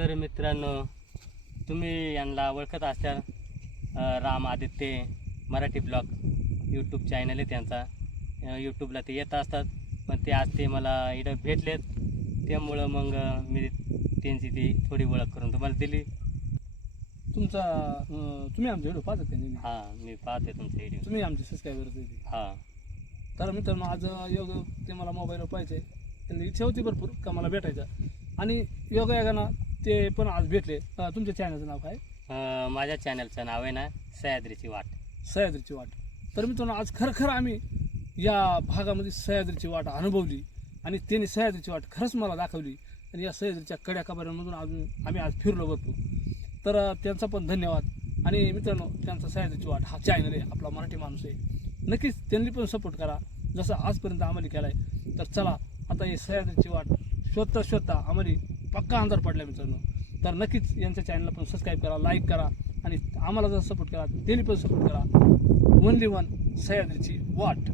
तर मित्रांनो, तुम्ही यांना ओळखत असताल, Ram Aditya Marathi blog YouTube channel आहे त्यांचा. यूट्यूबला ते येत असतात, पण ते आज ते मला इथं भेटलेत, त्यामुळं मग मी त्यांची ती थोडी ओळख करून तुम्हाला दिली. तुमचा तुम्ही आमचे व्हिडिओ पाहतात का नेहमी? हां, मी पाहते तुमचे व्हिडिओ. तुम्ही आमचे सबस्क्रायबर्स आहे. हां, तर मित्रांनो, आज योग ते मला मोबाईलवर पाहिजे, त्यांनी इच्छा होती भरपूर का मला भेटायचं, आणि योगायोगानं ते पण आज भेटले. तुमच्या चॅनलचं नाव काय? माझ्या चॅनलचं नाव आहे ना सह्याद्रीची वाट. सह्याद्रीची वाट. तर मित्रांनो, आज खरं आम्ही या भागामध्ये सह्याद्रीची वाट अनुभवली, आणि त्यांनी सह्याद्रीची वाट खरंच मला दाखवली, आणि या सह्याद्रीच्या कड्या कबाऱ्यांमधून आम्ही आज फिरलो भरपूर. तर त्यांचा पण धन्यवाद. आणि मित्रांनो, त्यांचा सह्याद्रीची वाट हा चॅनल आहे, आपला मराठी माणूस आहे, नक्कीच त्यांनी पण सपोर्ट करा जसं आजपर्यंत आम्हाला केला आहे. तर चला, आता हे सह्याद्रीची वाट शोधता आम्हाला पक्का अंधार पडला मित्रांनो. तर नक्कीच यांच्या चॅनलला पण सबस्क्राईब करा, लाईक करा, आणि आम्हाला जर सपोर्ट करा त्यांनी पण सपोर्ट करा. ओनली वन सह्याद्रीची वाट.